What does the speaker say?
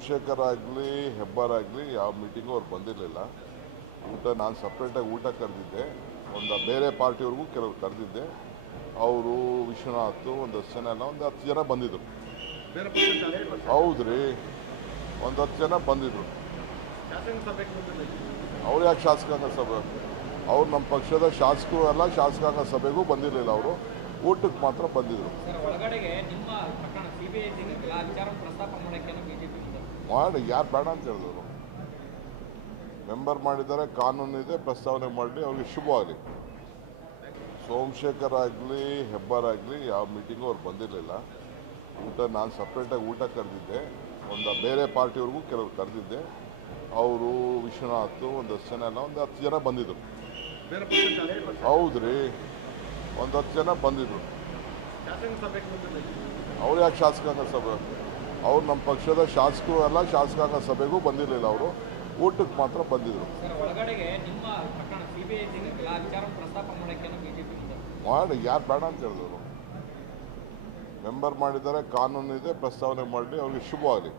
ಸೋಮಶೇಖರ್ ಆಗಲಿ, ಹೆಬ್ಬಾರ್ ಆಗಲಿ ಯಾವ ಮೀಟಿಂಗು ಅವ್ರು ಬಂದಿರಲಿಲ್ಲ. ಊಟ ನಾನು ಸಪ್ರೇಟಾಗಿ ಊಟ ಕರೆದಿದ್ದೆ. ಒಂದು ಬೇರೆ ಪಾರ್ಟಿಯವ್ರಿಗೂ ಕೆಲವ್ರು ಕರೆದಿದ್ದೆ. ಅವರು ವಿಶ್ವನಾಥ್ ಒಂದು ಹತ್ತು ಜನ ಎಲ್ಲ, ಒಂದು ಹತ್ತು ಜನ ಬಂದಿದ್ದರು ಹೌದು ರೀ ಒಂದು ಹತ್ತು ಜನ ಬಂದಿಲ್ಲ ಅವ್ರು ಯಾಕೆ ಶಾಸಕಾಂಗ ಸಭೆ? ಅವ್ರು ನಮ್ಮ ಪಕ್ಷದ ಶಾಸಕರು ಅಲ್ಲ, ಶಾಸಕಾಂಗ ಸಭೆಗೂ ಬಂದಿರಲಿಲ್ಲ ಅವರು. ಊಟಕ್ಕೆ ಮಾತ್ರ ಬಂದಿದ್ರು. ಮಾಡಿ ಯಾರು ಬೇಡ ಅಂತ ಹೇಳಿದ್ರು. ಮೆಂಬರ್ ಮಾಡಿದ್ದಾರೆ ಕಾನೂನು ಇದೆ ಪ್ರಸ್ತಾವನೆ ಮಾಡಲಿ ಅವ್ರಿಗೆ ಶುಭವಾಗಲಿ. ಸೋಮಶೇಖರ್ ಆಗಲಿ ಹೆಬ್ಬಾರ್ ಆಗಲಿ ಯಾವ ಮೀಟಿಂಗು ಅವ್ರು ಬಂದಿರಲಿಲ್ಲ. ಊಟ ನಾನು ಸಪ್ರೇಟಾಗಿ ಊಟ ಕರೆದಿದ್ದೆ. ಒಂದು ಬೇರೆ ಪಾರ್ಟಿಯವ್ರಿಗೂ ಕೆಲವ್ರು ಕರೆದಿದ್ದೆ. ಅವರು ವಿಶ್ವನಾಥ್ ಒಂದು ಹತ್ತು ಜನ ಎಲ್ಲ ಒಂದು ಹತ್ತು ಜನ ಬಂದಿದ್ರು. ಬೇರೆ ಪಕ್ಷದ ಶಾಸಕರು ಹೌದು ರೀ ಒಂದು ಹತ್ತು ಜನ ಬಂದಿದ್ರು. ಅವ್ರು ಯಾಕೆ ಶಾಸಕಾಂಗ ಸಭೆ? ಅವ್ರು ನಮ್ಮ ಪಕ್ಷದ ಶಾಸಕರು ಅಲ್ಲ ಶಾಸಕಾಂಗ ಸಭೆಗೂ ಬಂದಿರಲಿಲ್ಲ ಅವರು. ಊಟಕ್ಕೆ ಮಾತ್ರ ಬಂದಿದ್ರು. ಮಾಡಿ ಯಾರು ಬೇಡ ಅಂತ ಹೇಳಿದ್ರು. ಮೆಂಬರ್ ಮಾಡಿದ್ದಾರೆ ಕಾನೂನು ಇದೆ ಪ್ರಸ್ತಾವನೆ ಮಾಡಲಿ ಅವ್ರಿಗೆ ಶುಭವಾಗಲಿ.